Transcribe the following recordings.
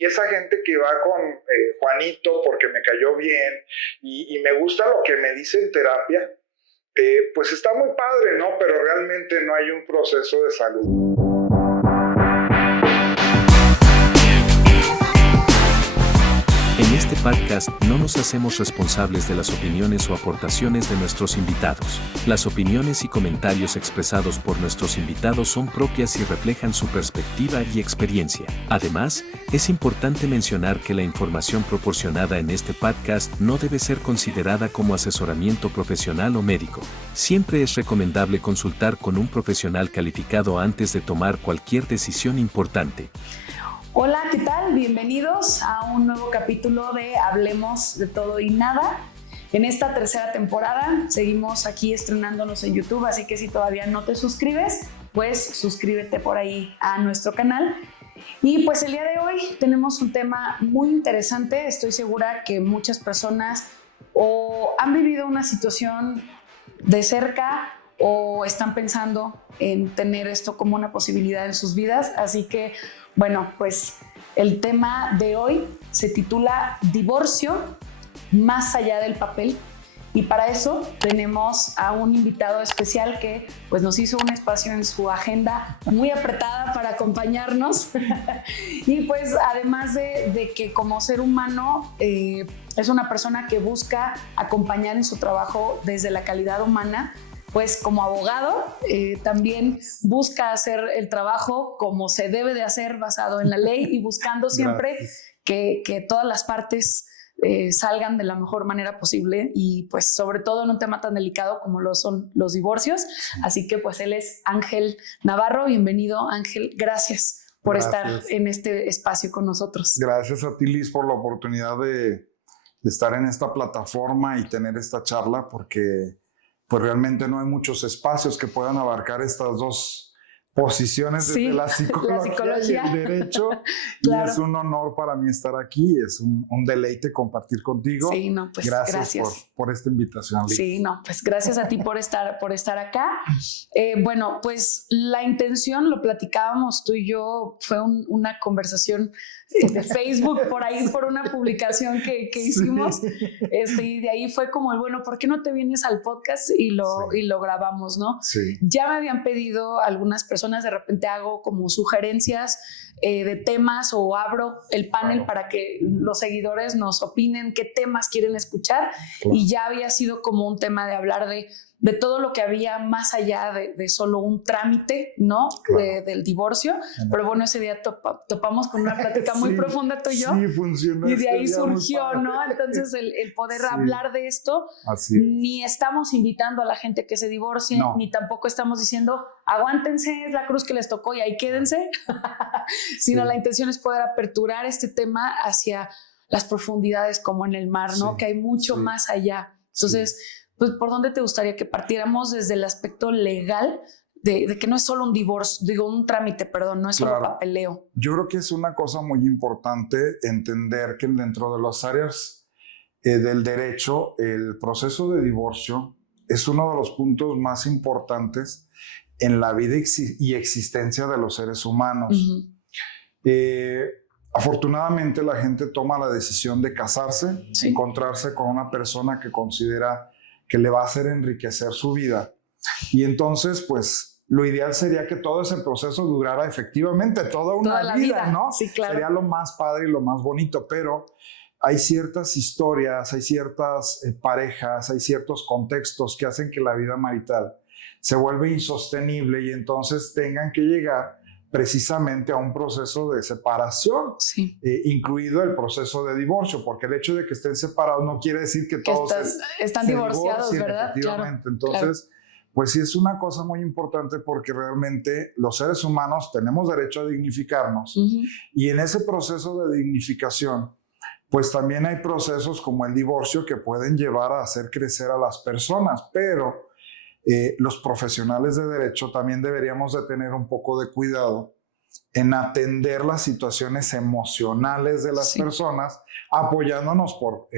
Y esa gente que va con Juanito porque me cayó bien y me gusta lo que me dice en terapia, pues está muy padre, ¿no? Pero realmente no hay un proceso de salud. En este podcast no nos hacemos responsables de las opiniones o aportaciones de nuestros invitados. Las opiniones y comentarios expresados por nuestros invitados son propias y reflejan su perspectiva y experiencia. Además, es importante mencionar que la información proporcionada en este podcast no debe ser considerada como asesoramiento profesional o médico. Siempre es recomendable consultar con un profesional calificado antes de tomar cualquier decisión importante. Hola, ¿qué tal? Bienvenidos a un nuevo capítulo de Hablemos de Todo y Nada. En esta tercera temporada seguimos aquí estrenándonos en YouTube, así que si todavía no te suscribes, pues suscríbete por ahí a nuestro canal. Y pues el día de hoy tenemos un tema muy interesante. Estoy segura que muchas personas o han vivido una situación de cerca o están pensando en tener esto como una posibilidad en sus vidas. Así que, bueno, pues el tema de hoy se titula Divorcio más allá del papel. Y para eso tenemos a un invitado especial que pues, nos hizo un espacio en su agenda muy apretada para acompañarnos. Y pues además de que como ser humano es una persona que busca acompañar en su trabajo desde la calidad humana, pues como abogado también busca hacer el trabajo como se debe de hacer, basado en la ley y buscando siempre que todas las partes salgan de la mejor manera posible y pues sobre todo en un tema tan delicado como lo son los divorcios. Así que pues él es Ángel Navarro. Bienvenido, Ángel. Gracias por estar en este espacio con nosotros. Gracias a ti, Liz, por la oportunidad de estar en esta plataforma y tener esta charla, porque pues realmente no hay muchos espacios que puedan abarcar estas dos posiciones desde la psicología y el derecho. Claro. Y es un honor para mí estar aquí, es un deleite compartir contigo. Sí, no, pues gracias. Por esta invitación, Liz. Sí, no, pues gracias a ti por estar acá. Bueno, pues la intención, lo platicábamos tú y yo, fue una conversación de Facebook por ahí, por una publicación que hicimos. Y de ahí fue como, bueno, ¿por qué no te vienes al podcast y lo grabamos, no? Sí. Ya me habían pedido algunas personas, de repente hago como sugerencias de temas o abro el panel para que los seguidores nos opinen qué temas quieren escuchar. Claro. Y ya había sido como un tema de hablar de todo lo que había más allá de solo un trámite, ¿no? Claro. Del divorcio. Pero bueno, ese día topamos con una plática muy profunda tú y yo. Sí, funcionó. Y de ahí surgió, ¿no? Entonces el poder hablar de esto. Así es. Ni estamos invitando a la gente que se divorcie, ni tampoco estamos diciendo aguántense, es la cruz que les tocó y ahí quédense. Sino la intención es poder aperturar este tema hacia las profundidades como en el mar, ¿no? Que hay mucho más allá. Entonces, pues, ¿por dónde te gustaría que partiéramos desde el aspecto legal de que no es solo un divorcio, un trámite, perdón, no es solo papeleo? Yo creo que es una cosa muy importante entender que dentro de las áreas del derecho, el proceso de divorcio es uno de los puntos más importantes en la vida y existencia de los seres humanos. Uh-huh. Afortunadamente la gente toma la decisión de casarse, encontrarse con una persona que considera que le va a hacer enriquecer su vida. Y entonces, pues, lo ideal sería que todo ese proceso durara efectivamente toda una vida, ¿no? Sí, claro. Sería lo más padre y lo más bonito, pero hay ciertas historias, hay ciertas parejas, hay ciertos contextos que hacen que la vida marital se vuelva insostenible y entonces tengan que llegar precisamente a un proceso de separación, incluido el proceso de divorcio, porque el hecho de que estén separados no quiere decir que todos están divorciados, ¿verdad? Efectivamente. Claro. Entonces, pues sí es una cosa muy importante porque realmente los seres humanos tenemos derecho a dignificarnos. Uh-huh. Y en ese proceso de dignificación, pues también hay procesos como el divorcio que pueden llevar a hacer crecer a las personas, pero los profesionales de derecho también deberíamos de tener un poco de cuidado en atender las situaciones emocionales de las personas, apoyándonos por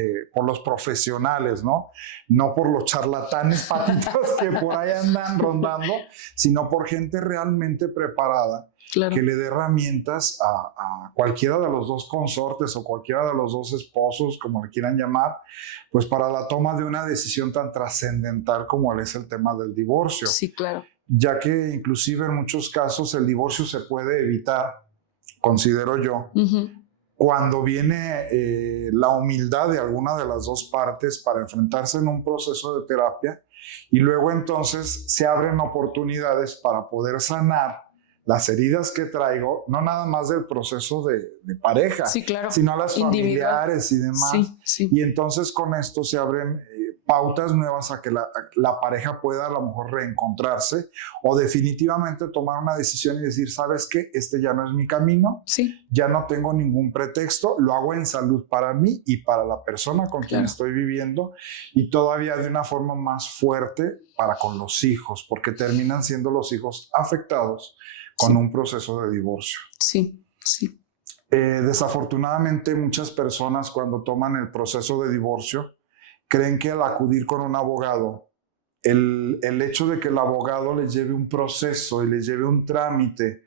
los profesionales, ¿no? No por los charlatanes patitas que por ahí andan rondando, sino por gente realmente preparada claro, que le dé herramientas a cualquiera de los dos consortes o cualquiera de los dos esposos, como le quieran llamar, pues para la toma de una decisión tan trascendental como es el tema del divorcio. Sí, claro. Ya que inclusive en muchos casos el divorcio se puede evitar, considero yo, cuando viene la humildad de alguna de las dos partes para enfrentarse en un proceso de terapia, y luego entonces se abren oportunidades para poder sanar las heridas que traigo, no nada más del proceso de pareja, sí, claro, sino las familiares y demás. Sí, sí. Y entonces con esto se abren pautas nuevas a que la pareja pueda a lo mejor reencontrarse o definitivamente tomar una decisión y decir, ¿sabes qué? Este ya no es mi camino, sí, ya no tengo ningún pretexto, lo hago en salud para mí y para la persona con quien estoy viviendo, y todavía de una forma más fuerte para con los hijos, porque terminan siendo los hijos afectados con un proceso de divorcio. Sí, sí. Desafortunadamente muchas personas cuando toman el proceso de divorcio creen que al acudir con un abogado, el hecho de que el abogado les lleve un proceso y les lleve un trámite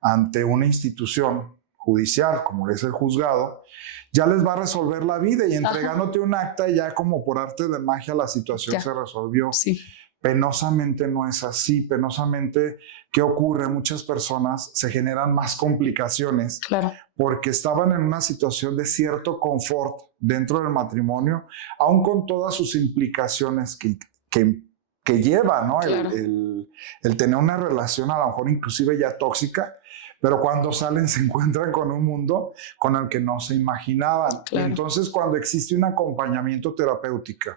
ante una institución judicial, como es el juzgado, ya les va a resolver la vida, y entregándote un acta ya como por arte de magia la situación se resolvió. Sí. Penosamente no es así. Penosamente, ¿qué ocurre? Muchas personas se generan más complicaciones, claro, porque estaban en una situación de cierto confort dentro del matrimonio, aún con todas sus implicaciones que lleva, ¿no? Claro. El tener una relación a lo mejor inclusive ya tóxica, pero cuando salen se encuentran con un mundo con el que no se imaginaban. Claro. Entonces, cuando existe un acompañamiento terapéutico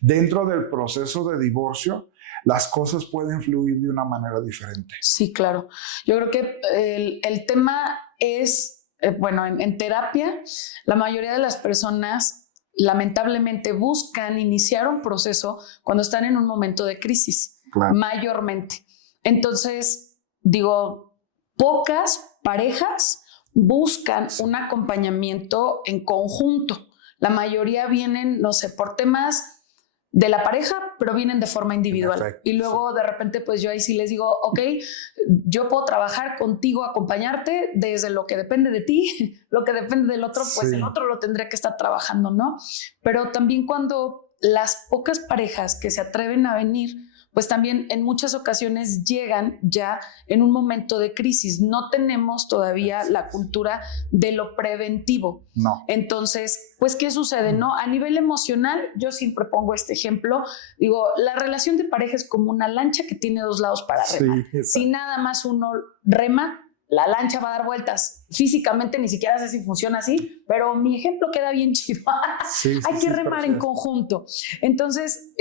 dentro del proceso de divorcio, las cosas pueden fluir de una manera diferente. Sí, claro. Yo creo que el tema es, bueno, en terapia, la mayoría de las personas lamentablemente buscan iniciar un proceso cuando están en un momento de crisis, claro, mayormente. Entonces, digo, pocas parejas buscan un acompañamiento en conjunto. La mayoría vienen, no sé, por temas de la pareja, pero vienen de forma individual. Perfecto. Y luego de repente, pues yo ahí sí les digo, ok, yo puedo trabajar contigo, acompañarte desde lo que depende de ti, lo que depende del otro, pues el otro lo tendría que estar trabajando, ¿no? Pero también cuando las pocas parejas que se atreven a venir, pues también en muchas ocasiones llegan ya en un momento de crisis. No tenemos todavía la cultura de lo preventivo. No. Entonces, pues, ¿qué sucede, no? A nivel emocional, yo siempre pongo este ejemplo. Digo, la relación de pareja es como una lancha que tiene dos lados para remar. Si nada más uno rema, la lancha va a dar vueltas. Físicamente ni siquiera sé si funciona así, pero mi ejemplo queda bien chido. Hay que remar en conjunto. Entonces,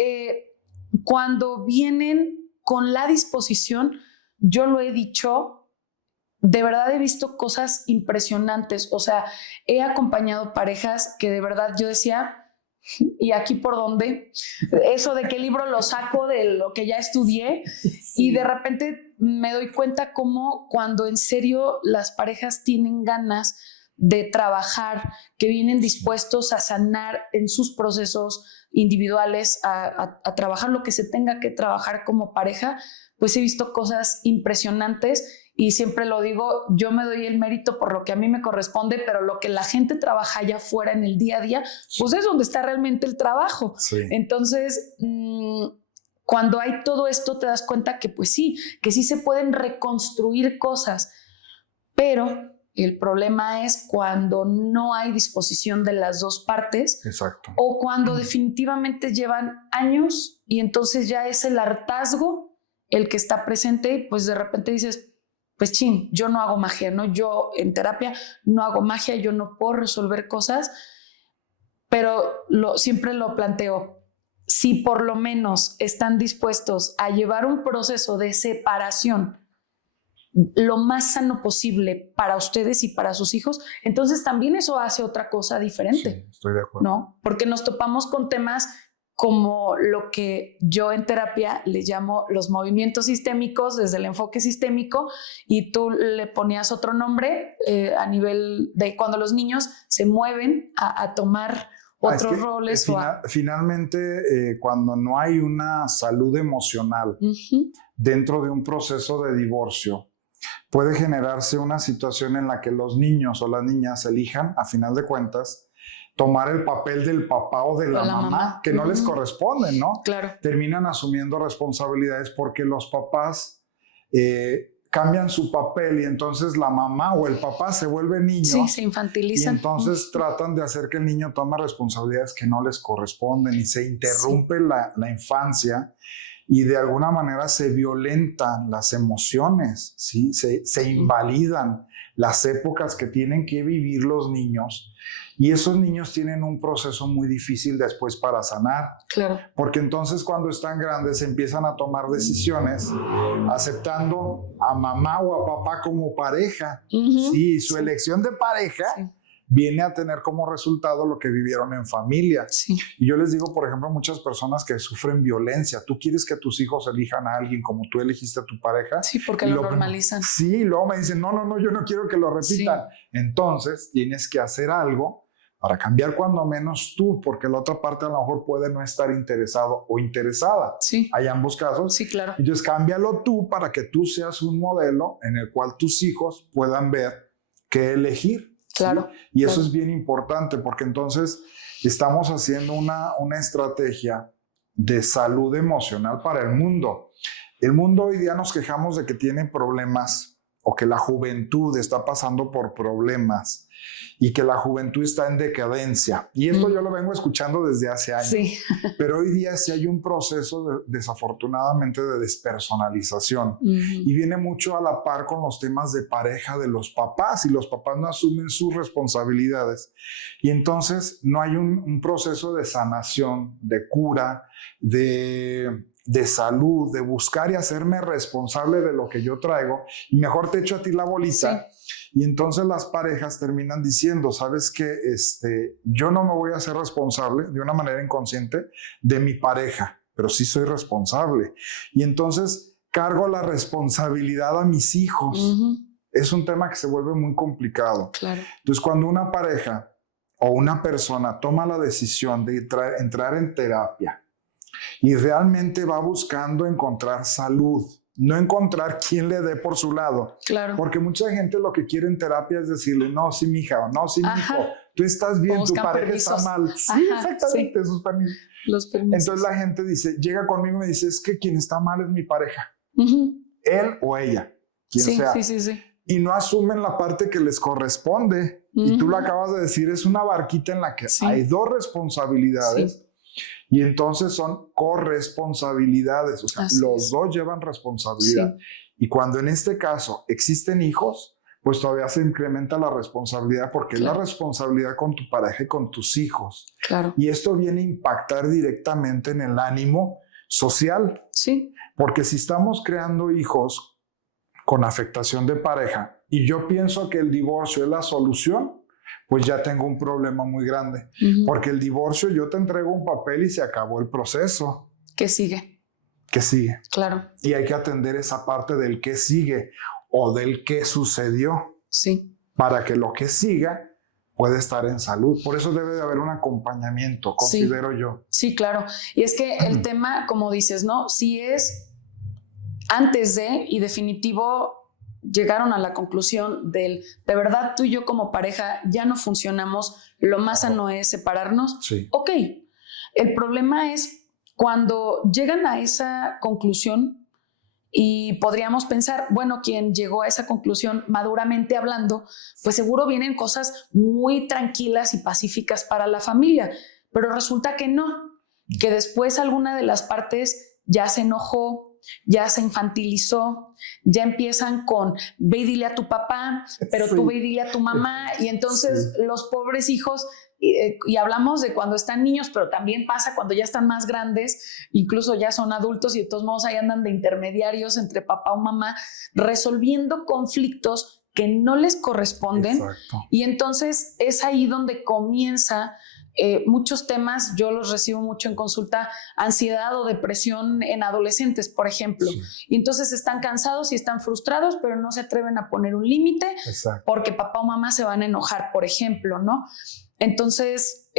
cuando vienen con la disposición, yo lo he dicho, de verdad he visto cosas impresionantes. O sea, he acompañado parejas que de verdad yo decía, ¿y aquí por dónde? Eso de qué libro lo saco de lo que ya estudié. Y de repente me doy cuenta cómo cuando en serio las parejas tienen ganas de trabajar, que vienen dispuestos a sanar en sus procesos individuales, a trabajar lo que se tenga que trabajar como pareja, pues he visto cosas impresionantes. Y siempre lo digo, yo me doy el mérito por lo que a mí me corresponde, pero lo que la gente trabaja allá afuera en el día a día, pues es donde está realmente el trabajo. Sí. Entonces, cuando hay todo esto, te das cuenta que pues sí, que sí se pueden reconstruir cosas, pero el problema es cuando no hay disposición de las dos partes. Exacto. O cuando definitivamente llevan años y entonces ya es el hartazgo el que está presente y pues de repente dices, pues chin, yo no hago magia, ¿no? Yo en terapia no hago magia, yo no puedo resolver cosas, pero siempre lo planteo. Si por lo menos están dispuestos a llevar un proceso de separación lo más sano posible para ustedes y para sus hijos, entonces también eso hace otra cosa diferente. Sí, estoy de acuerdo. ¿No? Porque nos topamos con temas como lo que yo en terapia le llamo los movimientos sistémicos desde el enfoque sistémico, y tú le ponías otro nombre a nivel de cuando los niños se mueven a tomar otros roles. Finalmente, cuando no hay una salud emocional dentro de un proceso de divorcio, puede generarse una situación en la que los niños o las niñas elijan, a final de cuentas, tomar el papel del papá o de la mamá, que no les corresponde, ¿no? Claro. Terminan asumiendo responsabilidades porque los papás cambian su papel y entonces la mamá o el papá se vuelve niño. Sí, se infantilizan. Y entonces tratan de hacer que el niño tome responsabilidades que no les corresponden y se interrumpe la infancia. Y de alguna manera se violentan las emociones, ¿sí? Se invalidan las épocas que tienen que vivir los niños. Y esos niños tienen un proceso muy difícil después para sanar. Claro. Porque entonces cuando están grandes empiezan a tomar decisiones aceptando a mamá o a papá como pareja. Sí, su elección de pareja viene a tener como resultado lo que vivieron en familia. Sí. Y yo les digo, por ejemplo, a muchas personas que sufren violencia, ¿tú quieres que tus hijos elijan a alguien como tú elegiste a tu pareja? Sí, porque lo normalizan. Sí, luego me dicen, no, yo no quiero que lo repitan. Sí. Entonces, tienes que hacer algo para cambiar cuando menos tú, porque la otra parte a lo mejor puede no estar interesado o interesada. Sí. Hay ambos casos. Sí, claro. Entonces, cámbialo tú para que tú seas un modelo en el cual tus hijos puedan ver qué elegir. Claro. ¿sí? Y eso es bien importante porque entonces estamos haciendo una estrategia de salud emocional para el mundo. El mundo hoy día nos quejamos de que tiene problemas o que la juventud está pasando por problemas y que la juventud está en decadencia. Y esto yo lo vengo escuchando desde hace años. Sí. Pero hoy día sí hay un proceso, desafortunadamente, de despersonalización. Y viene mucho a la par con los temas de pareja de los papás, y los papás no asumen sus responsabilidades. Y entonces no hay un proceso de sanación, de cura, de salud, de buscar y hacerme responsable de lo que yo traigo. Y mejor te echo a ti la bolita. Sí. Y entonces las parejas terminan diciendo, ¿sabes qué? Yo no me voy a hacer responsable de una manera inconsciente de mi pareja, pero sí soy responsable. Y entonces cargo la responsabilidad a mis hijos. Es un tema que se vuelve muy complicado. Claro. Entonces, cuando una pareja o una persona toma la decisión de entrar en terapia y realmente va buscando encontrar salud, no encontrar quién le dé por su lado. Claro. Porque mucha gente lo que quiere en terapia es decirle, no, sí, mija, o no, sí, mijo, tú estás bien, tu pareja está mal. Sí, exactamente, sí. Esos permisos. Los permisos. Entonces la gente dice, llega conmigo y me dice, es que quien está mal es mi pareja. Él o ella, quien sea. Sí. Y no asumen la parte que les corresponde. Y tú lo acabas de decir, es una barquita en la que hay dos responsabilidades. Sí. Y entonces son corresponsabilidades, o sea, los dos llevan responsabilidad. Sí. Y cuando en este caso existen hijos, pues todavía se incrementa la responsabilidad porque es la responsabilidad con tu pareja y con tus hijos. Claro. Y esto viene a impactar directamente en el ánimo social. Sí. Porque si estamos creando hijos con afectación de pareja y yo pienso que el divorcio es la solución, pues ya tengo un problema muy grande. Porque el divorcio, yo te entrego un papel y se acabó el proceso. ¿Qué sigue? ¿Qué sigue? Claro. Y hay que atender esa parte del qué sigue o del qué sucedió. Sí. Para que lo que siga pueda estar en salud. Por eso debe de haber un acompañamiento, considero yo. Sí, claro. Y es que el tema, como dices, ¿no? Sí es antes de, y definitivo, llegaron a la conclusión de verdad tú y yo como pareja ya no funcionamos, lo más sano es separarnos. Sí. Ok, el problema es cuando llegan a esa conclusión y podríamos pensar, bueno, quien llegó a esa conclusión maduramente hablando, pues seguro vienen cosas muy tranquilas y pacíficas para la familia, pero resulta que no, que después alguna de las partes ya se enojó, ya se infantilizó, ya empiezan con ve y dile a tu papá, pero tú ve y dile a tu mamá, y entonces los pobres hijos, y hablamos de cuando están niños, pero también pasa cuando ya están más grandes, incluso ya son adultos y de todos modos ahí andan de intermediarios entre papá o mamá, resolviendo conflictos que no les corresponden. Exacto. Y entonces es ahí donde comienza muchos temas. Yo los recibo mucho en consulta, ansiedad o depresión en adolescentes, por ejemplo. Sí. Y entonces están cansados y están frustrados, pero no se atreven a poner un límite porque papá o mamá se van a enojar, por ejemplo, ¿no? Entonces,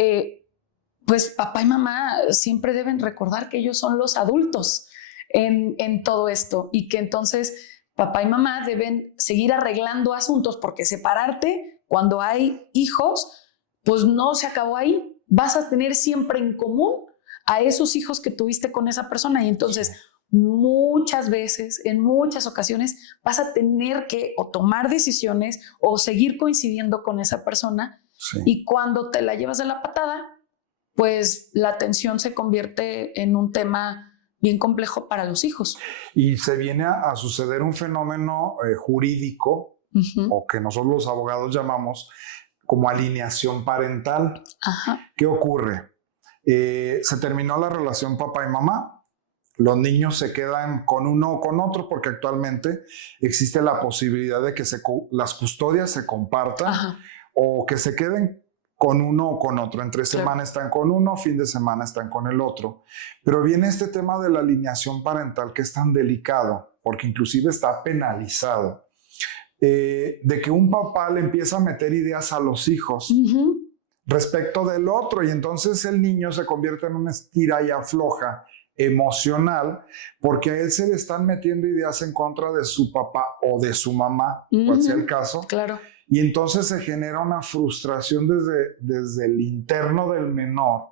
pues papá y mamá siempre deben recordar que ellos son los adultos en todo esto y que entonces papá y mamá deben seguir arreglando asuntos, porque separarte cuando hay hijos, pues no se acabó ahí. Vas a tener siempre en común a esos hijos que tuviste con esa persona, y entonces muchas veces, en muchas ocasiones, vas a tener que o tomar decisiones o seguir coincidiendo con esa persona. Sí. Y cuando te la llevas de la patada, pues la tensión se convierte en un tema bien complejo para los hijos. Y se viene a suceder un fenómeno jurídico, o que nosotros los abogados llamamos como alineación parental. Ajá. ¿Qué ocurre? Se terminó la relación papá y mamá. Los niños se quedan con uno o con otro, porque actualmente existe la posibilidad de que las custodias se compartan. Ajá. O que se queden con uno o con otro. Entre semana están con uno, fin de semana están con el otro. Pero viene este tema de la alineación parental, que es tan delicado, porque inclusive está penalizado, de que un papá le empieza a meter ideas a los hijos respecto del otro, y entonces el niño se convierte en una estira y afloja emocional, porque a él se le están metiendo ideas en contra de su papá o de su mamá, cual sea el caso. Claro. Y entonces se genera una frustración desde el interno del menor,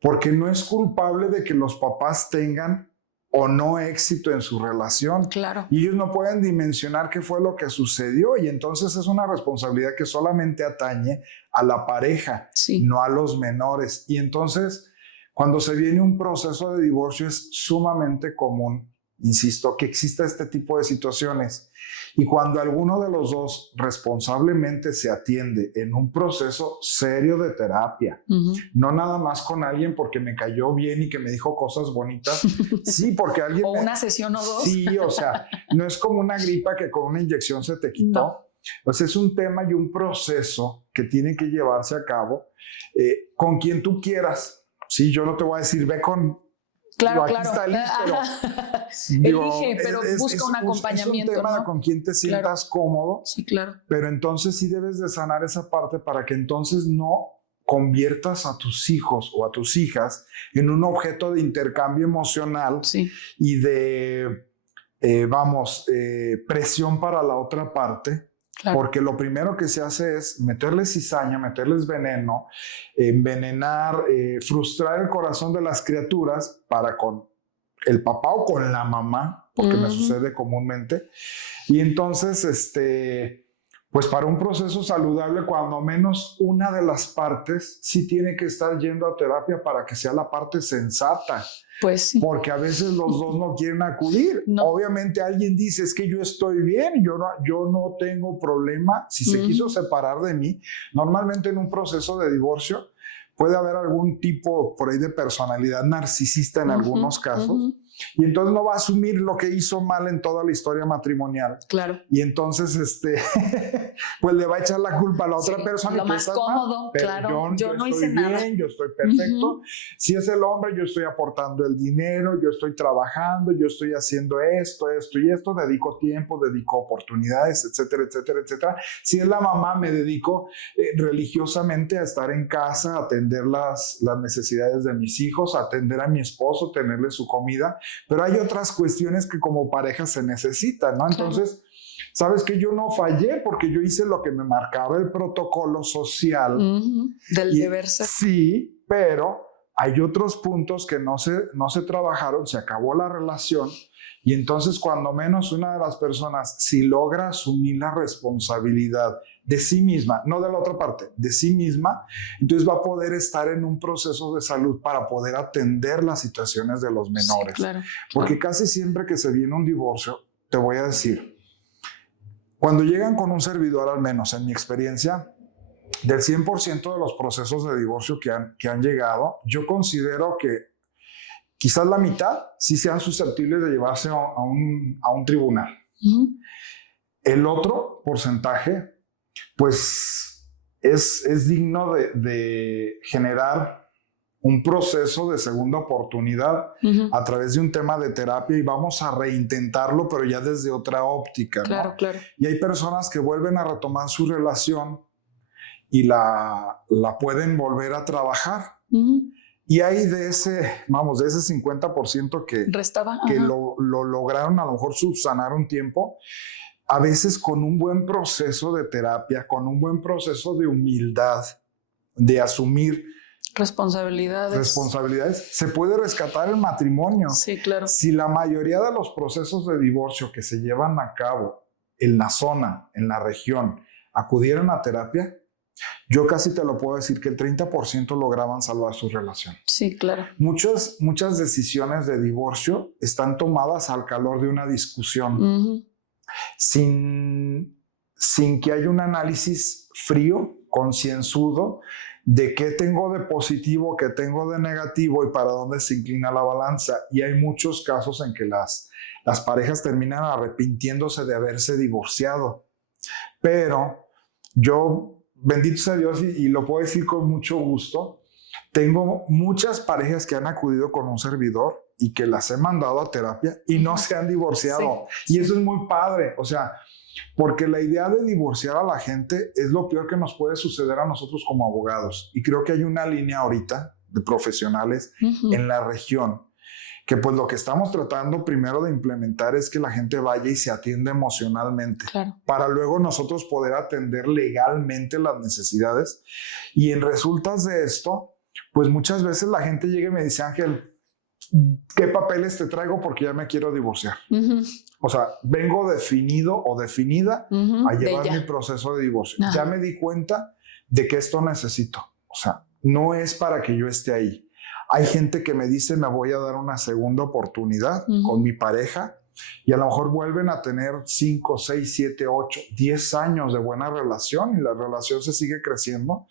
porque no es culpable de que los papás tengan o no éxito en su relación. Claro. Y ellos no pueden dimensionar qué fue lo que sucedió, y entonces es una responsabilidad que solamente atañe a la pareja, Sí. no a los menores. Y entonces, cuando se viene un proceso de divorcio, es sumamente común, insisto, que exista este tipo de situaciones. Y cuando alguno de los dos responsablemente se atiende en un proceso serio de terapia, no nada más con alguien porque me cayó bien y que me dijo cosas bonitas, sí, porque alguien... O una sesión o dos. Sí, o sea, no es como una gripa que con una inyección se te quitó. No. Pues es un tema y un proceso que tiene que llevarse a cabo con quien tú quieras. Sí, yo no te voy a decir, ve con... Claro, aquí claro. está listo, Elige, pero busca un acompañamiento. Es un tema, ¿no? con quien te sientas cómodo. Sí, claro. Pero entonces sí debes de sanar esa parte para que entonces no conviertas a tus hijos o a tus hijas en un objeto de intercambio emocional. Sí. Y de, presión para la otra parte. Claro. Porque lo primero que se hace es meterles cizaña, meterles veneno, envenenar, frustrar el corazón de las criaturas para con el papá o con la mamá, porque me sucede comúnmente. Y entonces, pues para un proceso saludable, cuando menos una de las partes sí tiene que estar yendo a terapia para que sea la parte sensata. Pues sí. Porque a veces los dos no quieren acudir. No. Obviamente alguien dice, es que yo estoy bien, yo no tengo problema. Si se quiso separar de mí, normalmente en un proceso de divorcio puede haber algún tipo por ahí de personalidad narcisista en algunos casos. Y entonces no va a asumir lo que hizo mal en toda la historia matrimonial. Claro. Y entonces, pues le va a echar la culpa a la otra persona. Lo más cómodo, pero claro. Yo no estoy hice bien, nada. yo estoy perfecto. Si es el hombre, yo estoy aportando el dinero, yo estoy trabajando, yo estoy haciendo esto y esto, dedico tiempo, dedico oportunidades, etcétera, etcétera, etcétera. Si es la mamá, me dedico religiosamente a estar en casa, a atender las necesidades de mis hijos, a atender a mi esposo, tenerle su comida. Pero hay otras cuestiones que como pareja se necesitan, ¿no? Entonces, sabes que yo no fallé porque yo hice lo que me marcaba el protocolo social. Del deber ser. Sí, pero hay otros puntos que no se trabajaron, se acabó la relación. Y entonces, cuando menos una de las personas, si logra asumir la responsabilidad de sí misma, no de la otra parte, de sí misma, entonces va a poder estar en un proceso de salud para poder atender las situaciones de los menores. Sí, claro. Porque casi siempre que se viene un divorcio, te voy a decir, cuando llegan con un servidor, al menos en mi experiencia, del 100% de los procesos de divorcio que han llegado, yo considero que quizás la mitad sí sean susceptibles de llevarse a un tribunal. El otro porcentaje, pues, es digno de generar un proceso de segunda oportunidad a través de un tema de terapia y vamos a reintentarlo, pero ya desde otra óptica, ¿no? Claro, claro. Y hay personas que vuelven a retomar su relación y la pueden volver a trabajar. Y hay de ese 50% que lo lograron a lo mejor subsanar un tiempo, a veces con un buen proceso de terapia, con un buen proceso de humildad, de asumir responsabilidades, se puede rescatar el matrimonio. Sí, claro. Si la mayoría de los procesos de divorcio que se llevan a cabo en la zona, en la región, acudieran a terapia, yo casi te lo puedo decir que el 30% lograban salvar su relación. Sí, claro. Muchas decisiones de divorcio están tomadas al calor de una discusión, sin que haya un análisis frío, concienzudo, de qué tengo de positivo, qué tengo de negativo y para dónde se inclina la balanza. Y hay muchos casos en que las parejas terminan arrepintiéndose de haberse divorciado. Pero yo, bendito sea Dios, y lo puedo decir con mucho gusto, tengo muchas parejas que han acudido con un servidor y que las he mandado a terapia y no se han divorciado. Sí, y eso es muy padre, o sea, porque la idea de divorciar a la gente es lo peor que nos puede suceder a nosotros como abogados. Y creo que hay una línea ahorita de profesionales en la región que pues lo que estamos tratando primero de implementar es que la gente vaya y se atienda emocionalmente, claro, para luego nosotros poder atender legalmente las necesidades. Y en resultas de esto, pues muchas veces la gente llega y me dice, Ángel, ¿qué papeles te traigo? Porque ya me quiero divorciar. O sea, vengo definido o definida a llevar mi proceso de divorcio. Ya me di cuenta de que esto necesito. O sea, no es para que yo esté ahí. Hay gente que me dice, me voy a dar una segunda oportunidad con mi pareja y a lo mejor vuelven a tener 5, 6, 7, 8, 10 años de buena relación y la relación se sigue creciendo.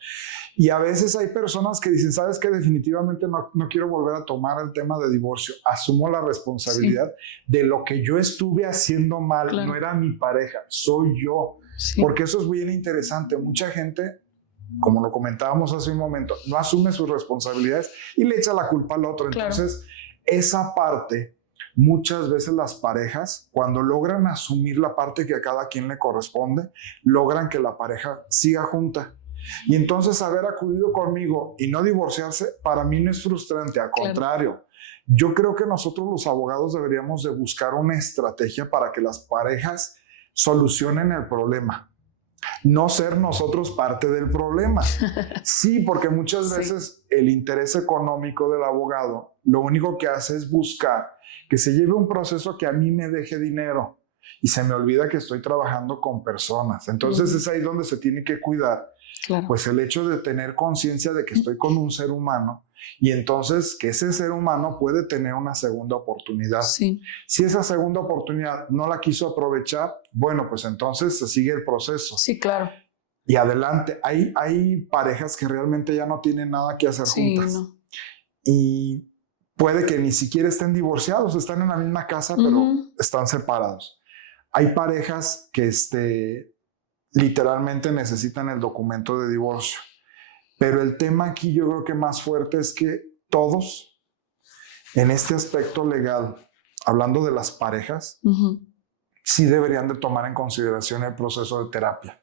Y a veces hay personas que dicen, ¿sabes qué? Definitivamente no quiero volver a tomar el tema de divorcio. Asumo la responsabilidad de lo que yo estuve haciendo mal. Claro. No era mi pareja, soy yo. Sí. Porque eso es bien interesante. Mucha gente, como lo comentábamos hace un momento, no asume sus responsabilidades y le echa la culpa al otro. Entonces, esa parte, muchas veces las parejas, cuando logran asumir la parte que a cada quien le corresponde, logran que la pareja siga junta. Y entonces haber acudido conmigo y no divorciarse, para mí no es frustrante, al contrario. Yo creo que nosotros los abogados deberíamos de buscar una estrategia para que las parejas solucionen el problema. No ser nosotros parte del problema. Sí, porque muchas veces el interés económico del abogado lo único que hace es buscar que se lleve un proceso que a mí me deje dinero y se me olvida que estoy trabajando con personas. Entonces es ahí donde se tiene que cuidar, pues el hecho de tener conciencia de que estoy con un ser humano y entonces que ese ser humano puede tener una segunda oportunidad. Sí. Si esa segunda oportunidad no la quiso aprovechar, bueno, pues entonces se sigue el proceso. Sí, claro. Y adelante. Hay parejas que realmente ya no tienen nada que hacer juntas. No. Y puede que ni siquiera estén divorciados, están en la misma casa, pero están separados. Hay parejas que literalmente necesitan el documento de divorcio. Pero el tema aquí yo creo que más fuerte es que todos, en este aspecto legal, hablando de las parejas, sí deberían de tomar en consideración el proceso de terapia.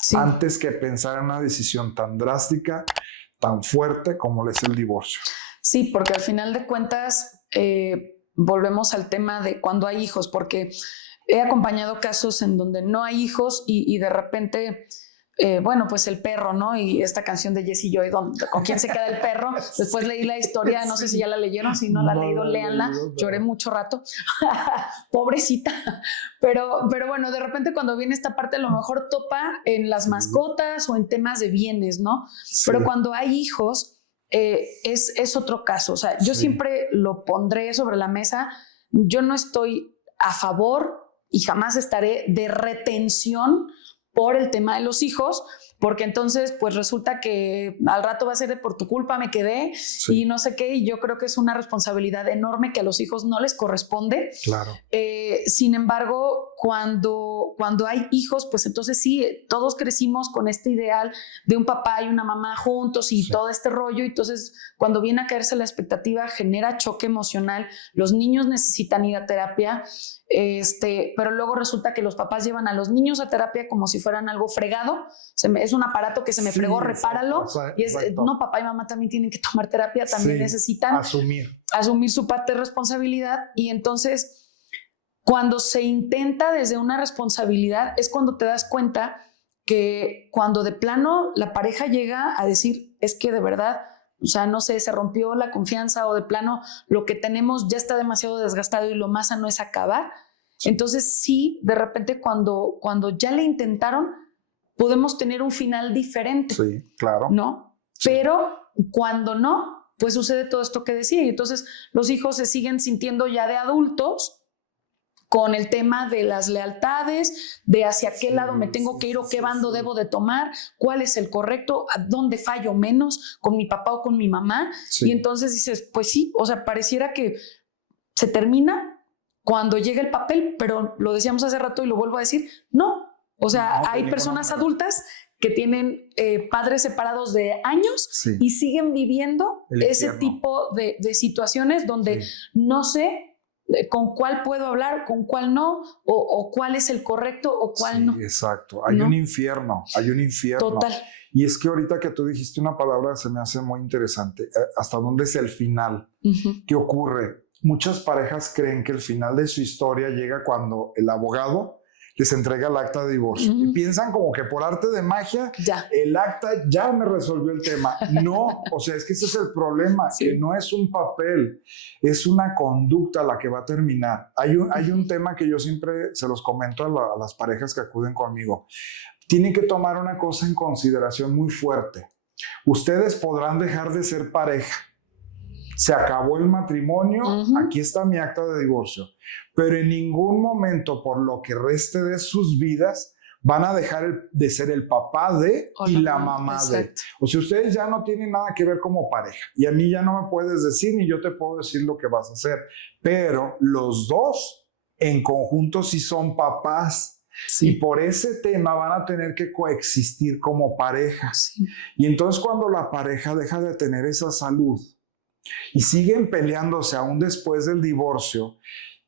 Sí. Antes que pensar en una decisión tan drástica, tan fuerte como lo es el divorcio. Sí, porque al final de cuentas volvemos al tema de cuando hay hijos, porque he acompañado casos en donde no hay hijos y de repente... bueno, pues el perro, ¿no? Y esta canción de Jessie Joy, ¿con quién se queda el perro? Después leí la historia, no sé si ya la leyeron, si no la han leído, léanla. Lloré mucho rato. Pobrecita. Pero bueno, de repente cuando viene esta parte, a lo mejor topa en las mascotas o en temas de bienes, ¿no? Sí. Pero cuando hay hijos, es otro caso. O sea, yo siempre lo pondré sobre la mesa. Yo no estoy a favor y jamás estaré de retención por el tema de los hijos, porque entonces pues resulta que al rato va a ser de por tu culpa me quedé y no sé qué, y yo creo que es una responsabilidad enorme que a los hijos no les corresponde. Claro. Sin embargo, cuando hay hijos, pues entonces sí, todos crecimos con este ideal de un papá y una mamá juntos y todo este rollo, y entonces cuando viene a caerse la expectativa genera choque emocional, los niños necesitan ir a terapia, pero luego resulta que los papás llevan a los niños a terapia como si fueran algo fregado. es un aparato que se me fregó, repáralo. Exacto, y es, no, papá y mamá también tienen que tomar terapia, también necesitan asumir su parte de responsabilidad. Y entonces, cuando se intenta desde una responsabilidad, es cuando te das cuenta que cuando de plano la pareja llega a decir, es que de verdad, o sea, no sé, se rompió la confianza o de plano lo que tenemos ya está demasiado desgastado y lo más sano es acabar. Entonces sí, de repente cuando ya le intentaron, podemos tener un final diferente. Sí, claro. ¿No? Sí. Pero cuando no, pues sucede todo esto que decía. Y entonces los hijos se siguen sintiendo ya de adultos con el tema de las lealtades, de hacia qué lado me tengo que ir o qué bando debo de tomar, cuál es el correcto, a dónde fallo menos, con mi papá o con mi mamá. Sí. Y entonces dices, pues sí, o sea, pareciera que se termina cuando llega el papel, pero lo decíamos hace rato y lo vuelvo a decir, no. O sea, no, hay personas adultas que tienen padres separados de años y siguen viviendo ese tipo de situaciones donde no sé con cuál puedo hablar, con cuál no, o cuál es el correcto o cuál no. Exacto. Hay un infierno, Total. Y es que ahorita que tú dijiste una palabra se me hace muy interesante. ¿Hasta dónde es el final? ¿Qué ocurre? Muchas parejas creen que el final de su historia llega cuando el abogado les entrega el acta de divorcio. Y piensan como que por arte de magia, el acta ya me resolvió el tema. No, o sea, es que ese es el problema, que no es un papel, es una conducta la que va a terminar. Hay un tema que yo siempre se los comento a las parejas que acuden conmigo. Tienen que tomar una cosa en consideración muy fuerte. Ustedes podrán dejar de ser pareja. Se acabó el matrimonio, aquí está mi acta de divorcio. Pero en ningún momento, por lo que reste de sus vidas, van a dejar de ser el papá de y la mamá de. O sea, ustedes ya no tienen nada que ver como pareja. Y a mí ya no me puedes decir, ni yo te puedo decir lo que vas a hacer. Pero los dos, en conjunto, sí son papás. Sí. Y por ese tema van a tener que coexistir como pareja. Sí. Y entonces cuando la pareja deja de tener esa salud y siguen peleándose aún después del divorcio,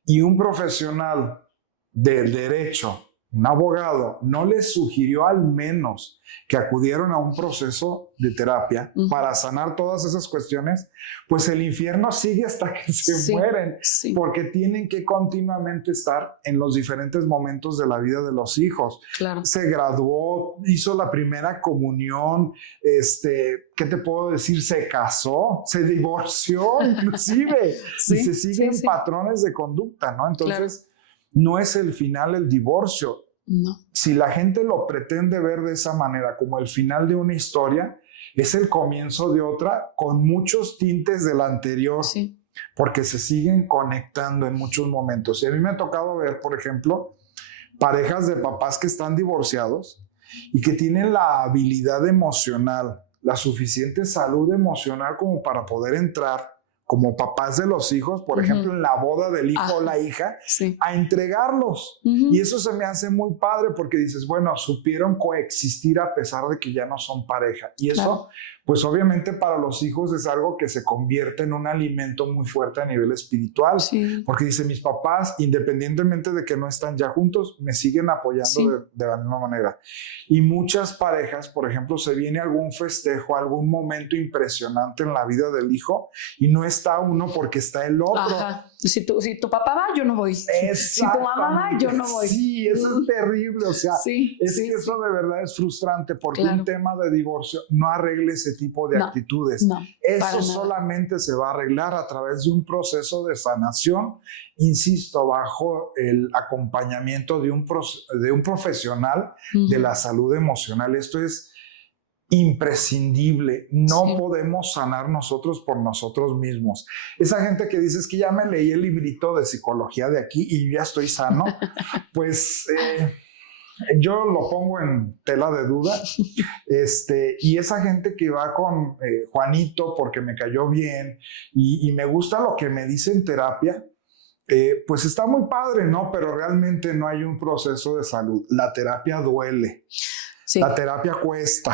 y un profesional del derecho, un abogado, no les sugirió al menos que acudieron a un proceso de terapia para sanar todas esas cuestiones, pues el infierno sigue hasta que se mueren, porque tienen que continuamente estar en los diferentes momentos de la vida de los hijos. Claro. Se graduó, hizo la primera comunión, ¿qué te puedo decir? Se casó, se divorció inclusive, y se siguen patrones de conducta, ¿no? Entonces, no es el final el divorcio. No. Si la gente lo pretende ver de esa manera, como el final de una historia, es el comienzo de otra con muchos tintes de la anterior, porque se siguen conectando en muchos momentos. Y a mí me ha tocado ver, por ejemplo, parejas de papás que están divorciados y que tienen la habilidad emocional, la suficiente salud emocional como para poder entrar como papás de los hijos, por ejemplo, en la boda del hijo o la hija, a entregarlos. Y eso se me hace muy padre porque dices, bueno, supieron coexistir a pesar de que ya no son pareja. Y eso, pues obviamente para los hijos es algo que se convierte en un alimento muy fuerte a nivel espiritual. Porque dice, mis papás, independientemente de que no están ya juntos, me siguen apoyando de la misma manera. Y muchas parejas, por ejemplo, se viene algún festejo, algún momento impresionante en la vida del hijo y no está uno porque está el otro. Ajá. Si tu papá va, yo no voy. Si tu mamá va, yo no voy. Sí, eso es terrible. O sea, eso de verdad es frustrante porque un tema de divorcio no arregla ese tipo de actitudes. No, eso solamente se va a arreglar a través de un proceso de sanación, insisto, bajo el acompañamiento de un profesional de la salud emocional. Esto es imprescindible. No podemos sanar nosotros por nosotros mismos. Esa gente que dice es que ya me leí el librito de psicología de aquí y ya estoy sano, pues yo lo pongo en tela de duda. Y esa gente que va con Juanito porque me cayó bien y me gusta lo que me dice en terapia, pues está muy padre, ¿no? Pero realmente no hay un proceso de salud. La terapia duele. La terapia cuesta.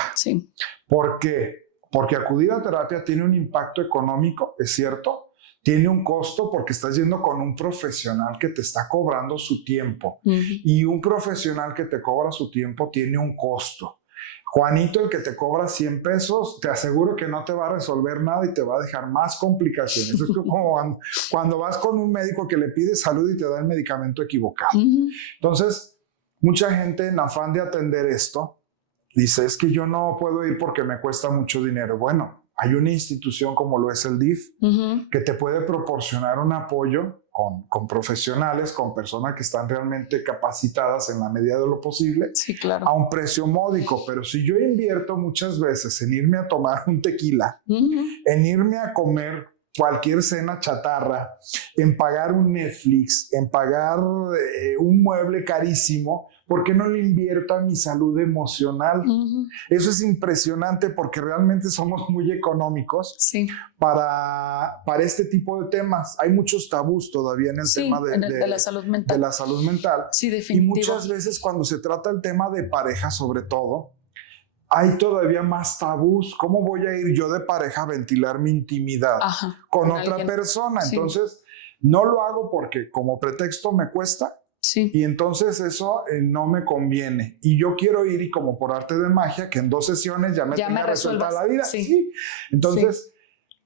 ¿Por qué? Porque acudir a terapia tiene un impacto económico, es cierto. Tiene un costo porque estás yendo con un profesional que te está cobrando su tiempo. Y un profesional que te cobra su tiempo tiene un costo. Juanito, el que te cobra 100 pesos, te aseguro que no te va a resolver nada y te va a dejar más complicaciones. Es como cuando vas con un médico que le pides salud y te da el medicamento equivocado. Entonces, mucha gente en afán de atender esto dice, es que yo no puedo ir porque me cuesta mucho dinero. Bueno, hay una institución como lo es el DIF que te puede proporcionar un apoyo con profesionales, con personas que están realmente capacitadas en la medida de lo posible, sí, claro, a un precio módico. Pero si yo invierto muchas veces en irme a tomar un tequila, en irme a comer cualquier cena chatarra, en pagar un Netflix, en pagar un mueble carísimo, ¿por qué no le invierto a mi salud emocional? Eso es impresionante porque realmente somos muy económicos para este tipo de temas. Hay muchos tabús todavía en el tema de la salud mental. De la salud mental. Sí, definitivo. Y muchas veces cuando se trata el tema de pareja, sobre todo, hay todavía más tabús. ¿Cómo voy a ir yo de pareja a ventilar mi intimidad con otra persona? Sí. Entonces, no lo hago porque como pretexto me cuesta. Sí. Y entonces eso no me conviene. Y yo quiero ir y como por arte de magia, que en 2 sesiones ya me tenga resuelta la vida. Sí. Entonces,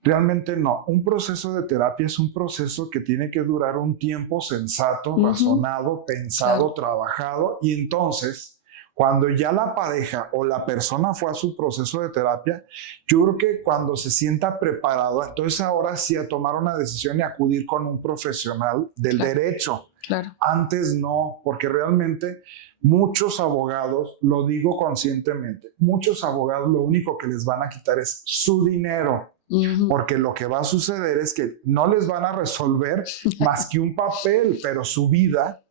realmente no. Un proceso de terapia es un proceso que tiene que durar un tiempo sensato, razonado, pensado, trabajado. Y entonces, cuando ya la pareja o la persona fue a su proceso de terapia, yo creo que cuando se sienta preparado, entonces ahora sí a tomar una decisión y acudir con un profesional del derecho. Claro. Antes no, porque realmente muchos abogados, lo digo conscientemente, muchos abogados lo único que les van a quitar es su dinero. Porque lo que va a suceder es que no les van a resolver más que un papel, pero su vida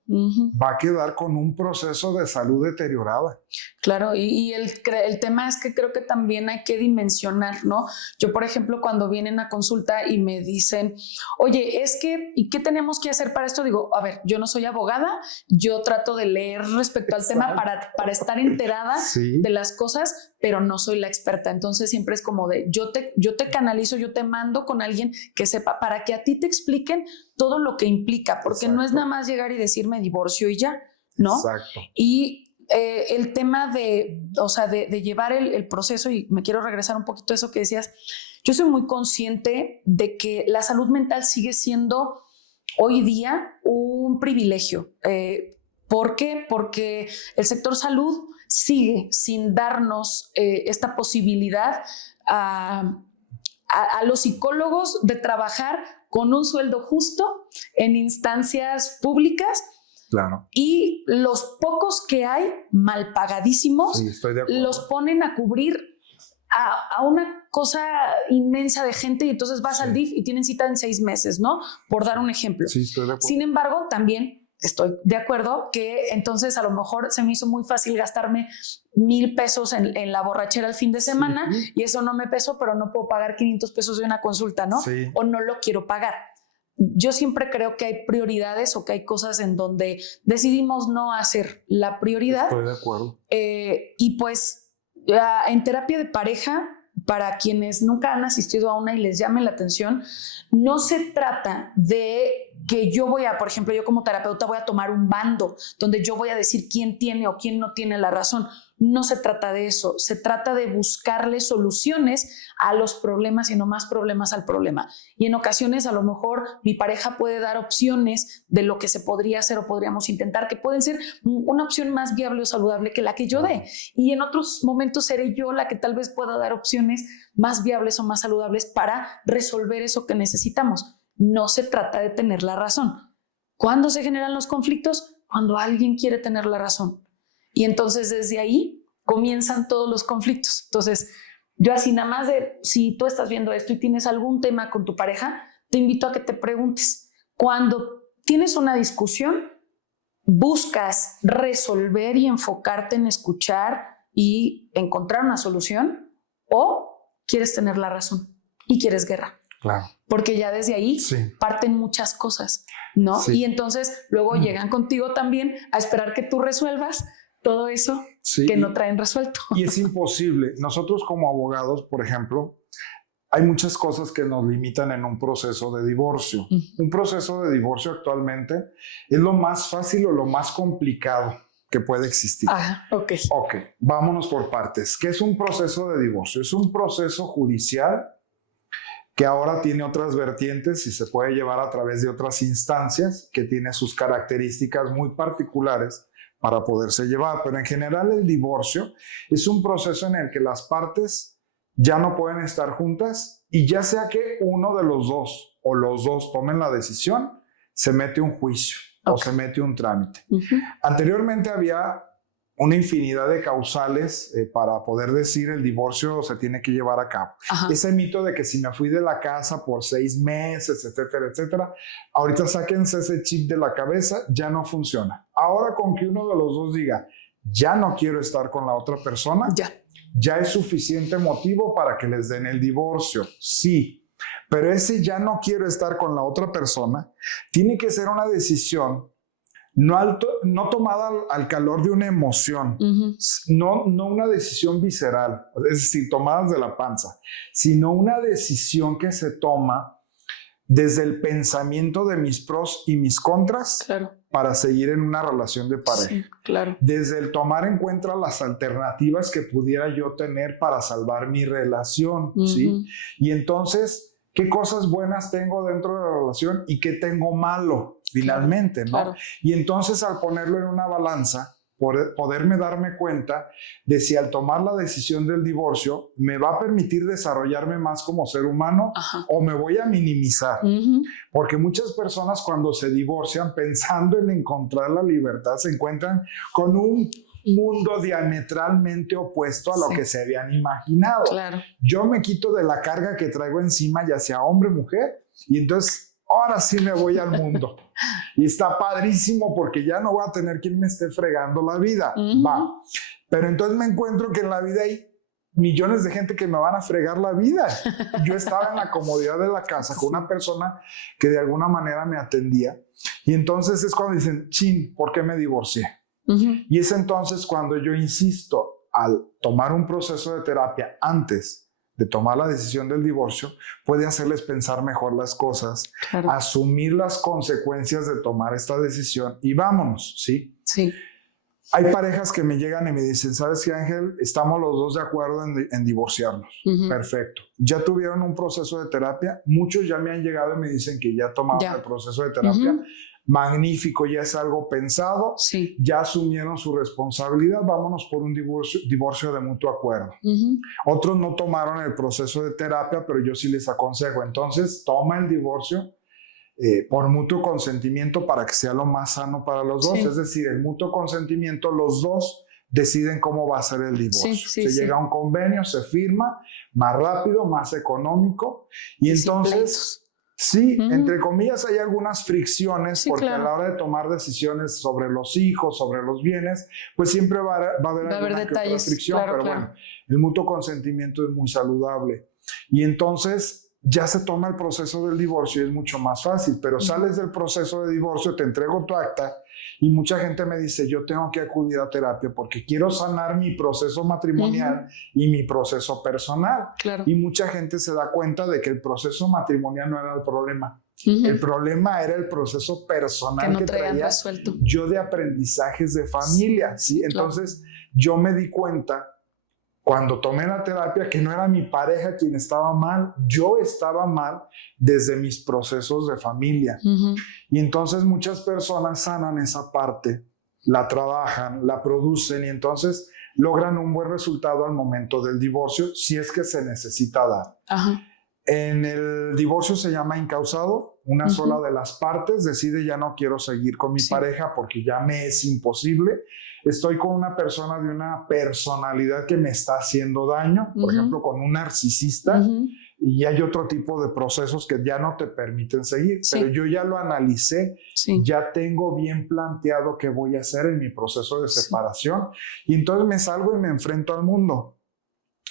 va a quedar con un proceso de salud deteriorada. Claro, y el tema es que creo que también hay que dimensionar, ¿no? Yo, por ejemplo, cuando vienen a consulta y me dicen, oye, es que, ¿y qué tenemos que hacer para esto? Digo, a ver, yo no soy abogada, yo trato de leer respecto al tema para estar enterada de las cosas, pero no soy la experta. Entonces siempre es como de, yo te canalizo, yo te mando con alguien que sepa, para que a ti te expliquen todo lo que implica, porque no es nada más llegar y decirme divorcio y ya, ¿no? Exacto. Y el tema de llevar el proceso, y me quiero regresar un poquito a eso que decías, yo soy muy consciente de que la salud mental sigue siendo hoy día un privilegio. ¿Por qué? Porque el sector salud sigue sin darnos esta posibilidad a los psicólogos de trabajar con un sueldo justo en instancias públicas. Claro. Y los pocos que hay, mal pagadísimos, los ponen a cubrir a una cosa inmensa de gente, y entonces vas al DIF y tienen cita en 6 meses, ¿no? Por dar un ejemplo. Sí, estoy de acuerdo. Sin embargo, también estoy de acuerdo que entonces a lo mejor se me hizo muy fácil gastarme 1,000 pesos en la borrachera el fin de semana, y eso no me pesó, pero no puedo pagar 500 pesos de una consulta, ¿no? Sí. O no lo quiero pagar. Yo siempre creo que hay prioridades o que hay cosas en donde decidimos no hacer la prioridad. Estoy de acuerdo. Y pues en terapia de pareja, para quienes nunca han asistido a una y les llame la atención, no se trata de que yo por ejemplo, yo como terapeuta voy a tomar un bando donde yo voy a decir quién tiene o quién no tiene la razón. No se trata de eso, se trata de buscarle soluciones a los problemas y no más problemas al problema. Y en ocasiones a lo mejor mi pareja puede dar opciones de lo que se podría hacer o podríamos intentar, que pueden ser una opción más viable o saludable que la que yo dé. Y en otros momentos seré yo la que tal vez pueda dar opciones más viables o más saludables para resolver eso que necesitamos. No se trata de tener la razón. ¿Cuándo se generan los conflictos? Cuando alguien quiere tener la razón. Y entonces desde ahí comienzan todos los conflictos. Entonces, yo así nada más si tú estás viendo esto y tienes algún tema con tu pareja, te invito a que te preguntes. Cuando tienes una discusión, buscas resolver y enfocarte en escuchar y encontrar una solución, o quieres tener la razón y quieres guerra. Claro. Porque ya desde ahí parten muchas cosas, ¿no? Sí. Y entonces luego llegan contigo también a esperar que tú resuelvas todo eso que no traen resuelto. Y es imposible. Nosotros como abogados, por ejemplo, hay muchas cosas que nos limitan en un proceso de divorcio. Un proceso de divorcio actualmente es lo más fácil o lo más complicado. que puede existir. Ajá, ok. Ok, vámonos por partes. ¿Qué es un proceso de divorcio? Es un proceso judicial que ahora tiene otras vertientes y se puede llevar a través de otras instancias que tiene sus características muy particulares para poderse llevar. Pero en general el divorcio es un proceso en el que las partes ya no pueden estar juntas y ya sea que uno de los dos o los dos tomen la decisión, se mete un juicio o se mete un trámite. Anteriormente había una infinidad de causales para poder decir el divorcio se tiene que llevar a cabo. Ese mito de que si me fui de la casa por 6 meses, etcétera, etcétera, ahorita sáquense ese chip de la cabeza, ya no funciona. Ahora con que uno de los dos diga, ya no quiero estar con la otra persona, ya es suficiente motivo para que les den el divorcio. Sí, pero ese ya no quiero estar con la otra persona tiene que ser una decisión no tomada al calor de una emoción, no una decisión visceral, es decir, tomadas de la panza, sino una decisión que se toma desde el pensamiento de mis pros y mis contras para seguir en una relación de pareja. Sí, claro. Desde el tomar en cuenta las alternativas que pudiera yo tener para salvar mi relación, ¿sí? Y entonces, ¿qué cosas buenas tengo dentro de la relación y qué tengo malo finalmente, ¿no? Claro. Y entonces al ponerlo en una balanza, poderme darme cuenta de si al tomar la decisión del divorcio me va a permitir desarrollarme más como ser humano o me voy a minimizar. Porque muchas personas cuando se divorcian pensando en encontrar la libertad se encuentran con un mundo diametralmente opuesto a lo que se habían imaginado. Claro. Yo me quito de la carga que traigo encima, ya sea hombre o mujer, y entonces ahora sí me voy al mundo. Y está padrísimo porque ya no voy a tener quien me esté fregando la vida. Va. Pero entonces me encuentro que en la vida hay millones de gente que me van a fregar la vida. Yo estaba en la comodidad de la casa con una persona que de alguna manera me atendía. Y entonces es cuando dicen, chin, ¿por qué me divorcié? Y es entonces cuando yo insisto, al tomar un proceso de terapia antes de tomar la decisión del divorcio, puede hacerles pensar mejor las cosas, asumir las consecuencias de tomar esta decisión y vámonos, ¿sí? Sí. Hay parejas que me llegan y me dicen, ¿sabes qué, Ángel? Estamos los dos de acuerdo en divorciarnos. Perfecto. ¿Ya tuvieron un proceso de terapia? Muchos ya me han llegado y me dicen que ya tomaron el proceso de terapia. Magnífico, ya es algo pensado, ya asumieron su responsabilidad, vámonos por un divorcio de mutuo acuerdo. Otros no tomaron el proceso de terapia, pero yo sí les aconsejo, entonces toma el divorcio por mutuo consentimiento para que sea lo más sano para los dos, es decir, el mutuo consentimiento, los dos deciden cómo va a ser el divorcio. Se llega a un convenio, se firma, más rápido, más económico, y entonces... Sí, entre comillas hay algunas fricciones porque a la hora de tomar decisiones sobre los hijos, sobre los bienes, pues siempre va a haber detalles, fricción, pero bueno, el mutuo consentimiento es muy saludable. Y entonces ya se toma el proceso del divorcio y es mucho más fácil, pero sales del proceso de divorcio, te entrego tu acta y mucha gente me dice, yo tengo que acudir a terapia porque quiero sanar mi proceso matrimonial y mi proceso personal. Y mucha gente se da cuenta de que el proceso matrimonial no era el problema. El problema era el proceso personal que traía resuelto yo de aprendizajes de familia. ¿Sí? Entonces yo me di cuenta cuando tomé la terapia que no era mi pareja quien estaba mal, yo estaba mal desde mis procesos de familia. Y entonces muchas personas sanan esa parte, la trabajan, la producen y entonces logran un buen resultado al momento del divorcio si es que se necesita dar. En el divorcio se llama incausado, una sola de las partes decide ya no quiero seguir con mi pareja porque ya me es imposible. Estoy con una persona de una personalidad que me está haciendo daño, por ejemplo, con un narcisista, y hay otro tipo de procesos que ya no te permiten seguir, pero yo ya lo analicé, ya tengo bien planteado qué voy a hacer en mi proceso de separación, y entonces me salgo y me enfrento al mundo.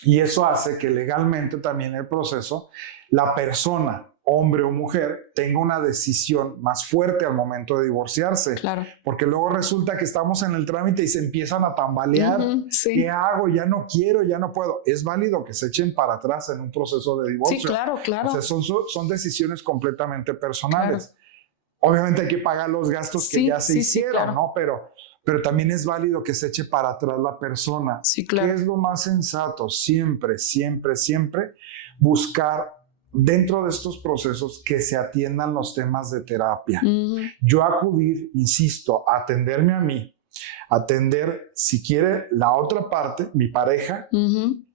Y eso hace que legalmente también el proceso, la persona, hombre o mujer, tenga una decisión más fuerte al momento de divorciarse. Porque luego resulta que estamos en el trámite y se empiezan a tambalear. ¿Qué hago? Ya no quiero, ya no puedo. Es válido que se echen para atrás en un proceso de divorcio. O sea, son decisiones completamente personales. Obviamente hay que pagar los gastos que ya se hicieron, ¿no? Pero pero también es válido que se eche para atrás la persona. Sí, claro. ¿Qué es lo más sensato? Siempre, siempre, siempre buscar dentro de estos procesos que se atiendan los temas de terapia. Yo acudir, insisto, a atenderme a mí, atender si quiere la otra parte, mi pareja,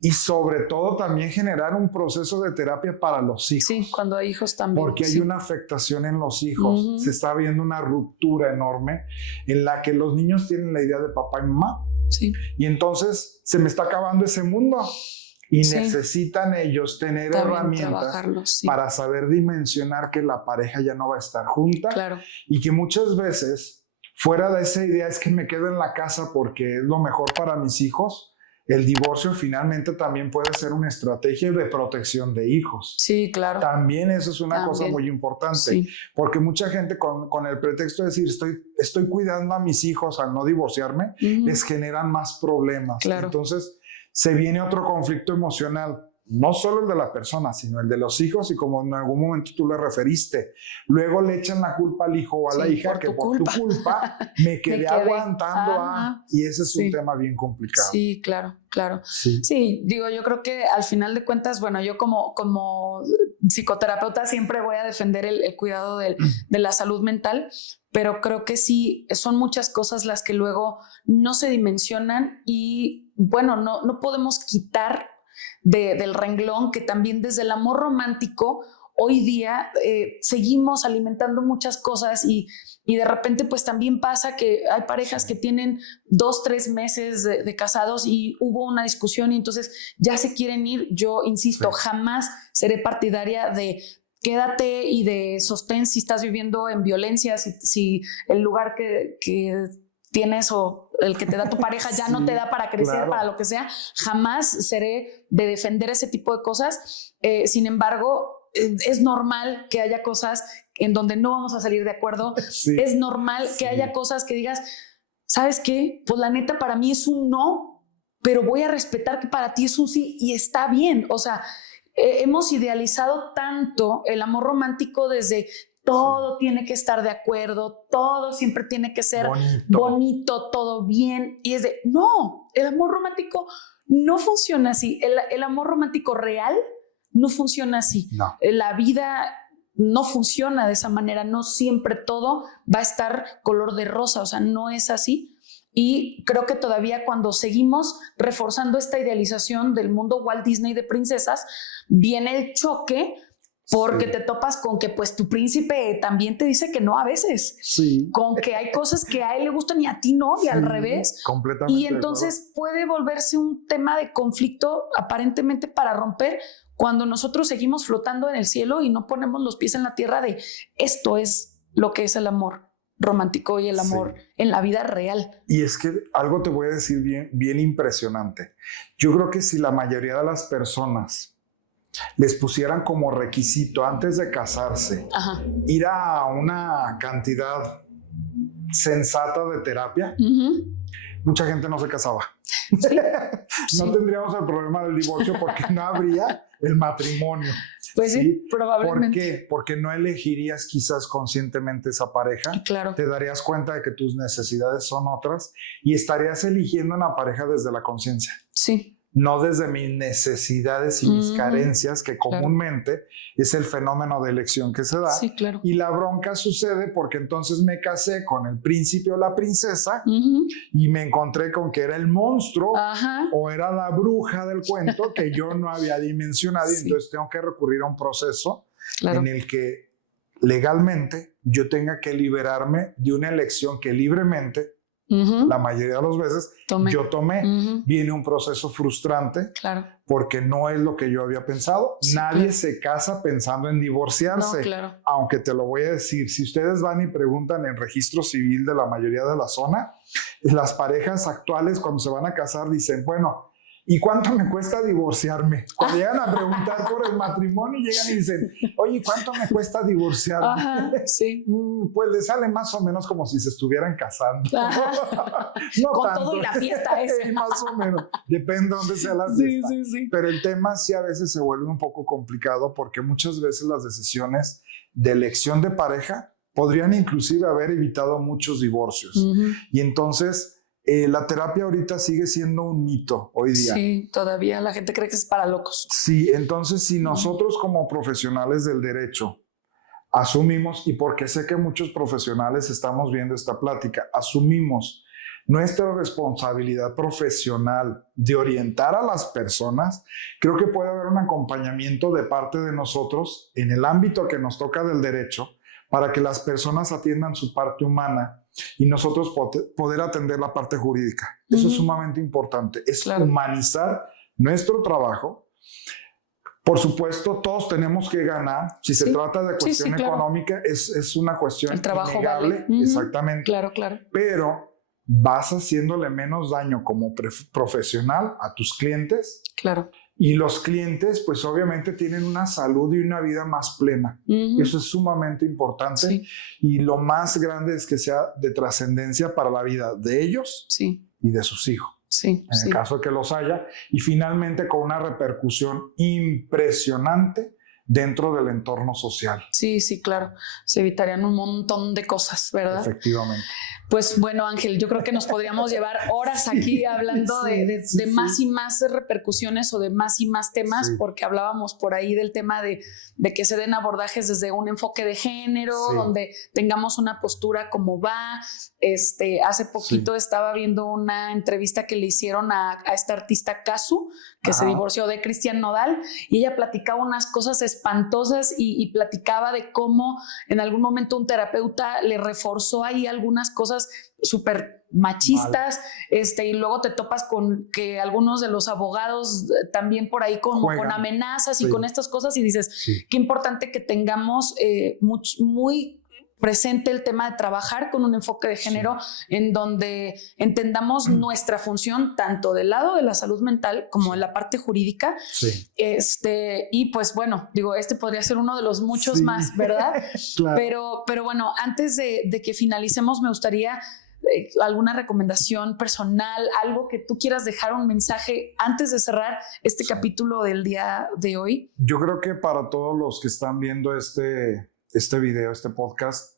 y sobre todo también generar un proceso de terapia para los hijos. Sí, cuando hay hijos también. Porque hay una afectación en los hijos. Se está viendo una ruptura enorme en la que los niños tienen la idea de papá y mamá. Sí. Y entonces se me está acabando ese mundo. Y necesitan ellos tener también herramientas para saber dimensionar que la pareja ya no va a estar junta. Claro. Y que muchas veces, fuera de esa idea, es que me quedo en la casa porque es lo mejor para mis hijos. El divorcio finalmente también puede ser una estrategia de protección de hijos. Sí, claro. También eso es una cosa muy importante, porque mucha gente con el pretexto de decir estoy cuidando a mis hijos al no divorciarme, les generan más problemas. Claro. Entonces se viene otro conflicto emocional, no solo el de la persona, sino el de los hijos, y como en algún momento tú le referiste, luego le echan la culpa al hijo o a la hija que por tu culpa me quedé aguantando y ese es un tema bien complicado. Sí, claro. Sí, digo, yo creo que al final de cuentas, bueno, yo como psicoterapeuta siempre voy a defender el cuidado de la salud mental, pero creo que sí, son muchas cosas las que luego no se dimensionan y, bueno, no podemos quitar del renglón que también desde el amor romántico hoy día seguimos alimentando muchas cosas y de repente pues también pasa que hay parejas que tienen 2-3 meses de casados y hubo una discusión y entonces ya se quieren ir. Yo insisto, jamás seré partidaria de quédate y de sostén si estás viviendo en violencia, si el lugar que tienes o el que te da tu pareja ya no te da para crecer, para lo que sea. Jamás seré de defender ese tipo de cosas. Sin embargo, es normal que haya cosas en donde no vamos a salir de acuerdo. Es normal que haya cosas que digas, ¿sabes qué? Pues la neta para mí es un no, pero voy a respetar que para ti es un sí y está bien. O sea, hemos idealizado tanto el amor romántico desde todo tiene que estar de acuerdo, todo siempre tiene que ser bonito, todo bien. Y es de, no, el amor romántico no funciona así. El amor romántico real no funciona así. No. La vida no funciona de esa manera. No siempre todo va a estar color de rosa. O sea, no es así. Y creo que todavía cuando seguimos reforzando esta idealización del mundo Walt Disney de princesas, viene el choque porque te topas con que pues tu príncipe también te dice que no a veces. Con que hay cosas que a él le gustan y a ti no, y al revés. Completamente. Y entonces puede volverse un tema de conflicto aparentemente para romper cuando nosotros seguimos flotando en el cielo y no ponemos los pies en la tierra de esto es lo que es el amor romántico y el amor en la vida real. Y es que algo te voy a decir bien impresionante. Yo creo que si la mayoría de las personas les pusieran como requisito antes de casarse ir a una cantidad sensata de terapia, mucha gente no se casaba. No tendríamos el problema del divorcio porque no habría el matrimonio. Pues sí, probablemente. ¿Por qué? Porque no elegirías quizás conscientemente esa pareja. Claro. Te darías cuenta de que tus necesidades son otras y estarías eligiendo una pareja desde la conciencia. Sí. No desde mis necesidades y mis carencias, que comúnmente es el fenómeno de elección que se da. Sí, claro. Y la bronca sucede porque entonces me casé con el príncipe o la princesa y me encontré con que era el monstruo o era la bruja del cuento que yo no había dimensionado y entonces tengo que recurrir a un proceso en el que legalmente yo tenga que liberarme de una elección que libremente la mayoría de las veces yo tomé. Viene un proceso frustrante porque no es lo que yo había pensado. Nadie se casa pensando en divorciarse. Aunque te lo voy a decir, si ustedes van y preguntan en registro civil de la mayoría de la zona, las parejas actuales cuando se van a casar dicen, bueno, ¿y cuánto me cuesta divorciarme? Cuando llegan a preguntar por el matrimonio, llegan y dicen, oye, ¿cuánto me cuesta divorciarme? Pues le sale más o menos como si se estuvieran casando. No con tanto. todo y la fiesta esa. Más o menos. Depende de dónde sea la fiesta. Pero el tema sí a veces se vuelve un poco complicado porque muchas veces las decisiones de elección de pareja podrían inclusive haber evitado muchos divorcios. Y entonces la terapia ahorita sigue siendo un mito hoy día. Sí, todavía la gente cree que es para locos. Sí, entonces si nosotros como profesionales del derecho asumimos, y porque sé que muchos profesionales estamos viendo esta plática, asumimos nuestra responsabilidad profesional de orientar a las personas, creo que puede haber un acompañamiento de parte de nosotros en el ámbito que nos toca del derecho para que las personas atiendan su parte humana y nosotros poder atender la parte jurídica. Eso es sumamente importante, es humanizar nuestro trabajo. Por supuesto, todos tenemos que ganar. Si se trata de cuestión económica, es una cuestión innegable. Vale. Exactamente. Claro. Pero vas haciéndole menos daño como profesional a tus clientes. Claro. Y los clientes, pues obviamente tienen una salud y una vida más plena. Eso es sumamente importante. Sí. Y lo más grande es que sea de trascendencia para la vida de ellos y de sus hijos. Sí, en el caso de que los haya. Y finalmente con una repercusión impresionante dentro del entorno social. Sí, claro. Se evitarían un montón de cosas, ¿verdad? Efectivamente. Pues bueno, Ángel, yo creo que nos podríamos llevar horas aquí hablando de más y más repercusiones o de más y más temas, porque hablábamos por ahí del tema de que se den abordajes desde un enfoque de género, donde tengamos una postura como va. Hace poquito estaba viendo una entrevista que le hicieron a esta artista Casu, que se divorció de Cristian Nodal, y ella platicaba unas cosas espantosas y platicaba de cómo en algún momento un terapeuta le reforzó ahí algunas cosas súper machistas, y luego te topas con que algunos de los abogados también por ahí con amenazas y con estas cosas, y dices, qué importante que tengamos muy presente el tema de trabajar con un enfoque de género en donde entendamos nuestra función tanto del lado de la salud mental como de la parte jurídica. Y pues bueno, digo, podría ser uno de los muchos más, ¿verdad? Claro. Pero bueno, antes de que finalicemos, me gustaría alguna recomendación personal, algo que tú quieras dejar, un mensaje antes de cerrar este capítulo del día de hoy. Yo creo que para todos los que están viendo este video, este podcast,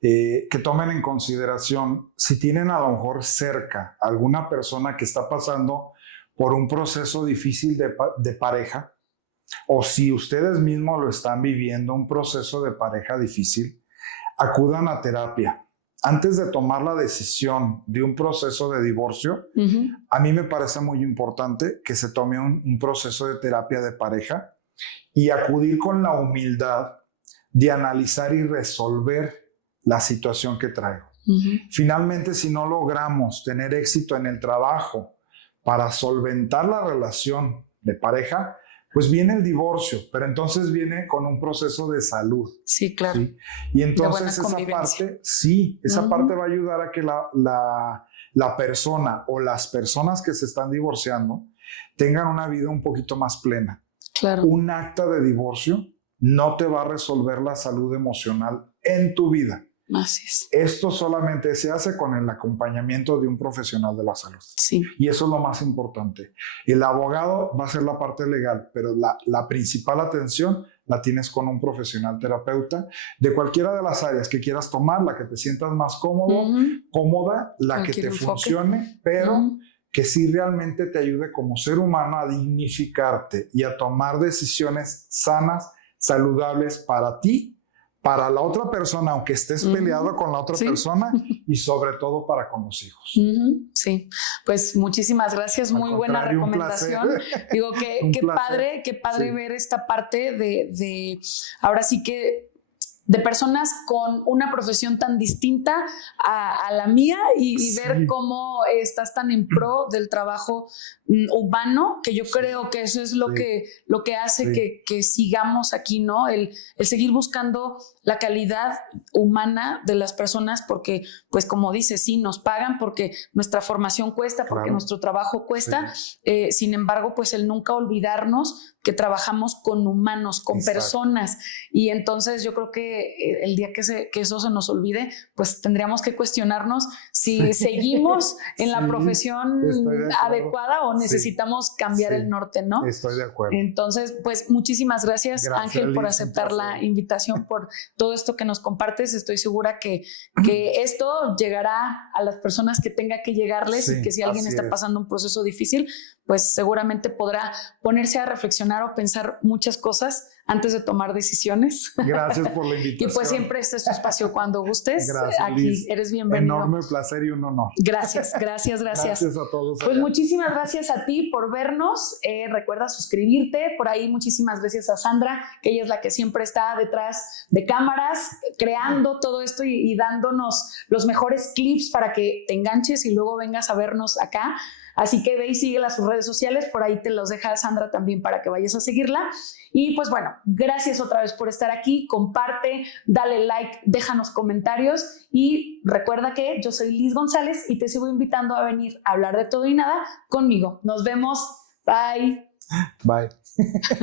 que tomen en consideración si tienen a lo mejor cerca alguna persona que está pasando por un proceso difícil de pareja, o si ustedes mismos lo están viviendo, un proceso de pareja difícil, acudan a terapia. Antes de tomar la decisión de un proceso de divorcio, a mí me parece muy importante que se tome un proceso de terapia de pareja y acudir con la humildad de analizar y resolver la situación que traigo. Finalmente, si no logramos tener éxito en el trabajo para solventar la relación de pareja, pues viene el divorcio, pero entonces viene con un proceso de salud. Sí, claro. Y entonces esa parte va a ayudar a que la persona o las personas que se están divorciando tengan una vida un poquito más plena. Claro. Un acta de divorcio no te va a resolver la salud emocional en tu vida. Así es. Esto solamente se hace con el acompañamiento de un profesional de la salud. Sí. Y eso es lo más importante. El abogado va a ser la parte legal, pero la principal atención la tienes con un profesional terapeuta de cualquiera de las áreas que quieras tomar, la que te sientas más cómodo, cómoda, la que te funcione, pero que sí realmente te ayude como ser humano a dignificarte y a tomar decisiones sanas, saludables para ti, para la otra persona, aunque estés peleado con la otra persona, y sobre todo para con los hijos. Sí, pues muchísimas gracias, muy buena recomendación. Digo, qué padre ver esta parte de ahora sí que de personas con una profesión tan distinta a la mía y ver cómo estás tan en pro del trabajo humano, que yo creo que eso es lo que hace que sigamos aquí, ¿no? El seguir buscando la calidad humana de las personas, porque, pues como dices, sí, nos pagan porque nuestra formación cuesta, porque nuestro trabajo cuesta, sin embargo, pues el nunca olvidarnos que trabajamos con humanos, con personas, y entonces yo creo que el día que eso se nos olvide, pues tendríamos que cuestionarnos si seguimos en la profesión adecuada o necesitamos cambiar el norte, ¿no? Estoy de acuerdo. Entonces, pues muchísimas gracias Ángel, por aceptar la invitación, por todo esto que nos compartes. Estoy segura que esto llegará a las personas que tenga que llegarles, y que si alguien está pasando un proceso difícil, pues seguramente podrá ponerse a reflexionar o pensar muchas cosas antes de tomar decisiones. Gracias por la invitación. Y pues siempre este es tu espacio cuando gustes. Gracias, aquí Liz. eres bienvenido. Enorme placer y un honor. Gracias. Gracias a todos. Pues muchísimas gracias a ti por vernos. Recuerda suscribirte. Por ahí muchísimas gracias a Sandra, que ella es la que siempre está detrás de cámaras, creando todo esto y dándonos los mejores clips para que te enganches y luego vengas a vernos acá. Así que ve y síguela a sus redes sociales, por ahí te los deja Sandra también para que vayas a seguirla. Y pues bueno, gracias otra vez por estar aquí, comparte, dale like, déjanos comentarios y recuerda que yo soy Liz González y te sigo invitando a venir a hablar de todo y nada conmigo. Nos vemos, bye. Bye.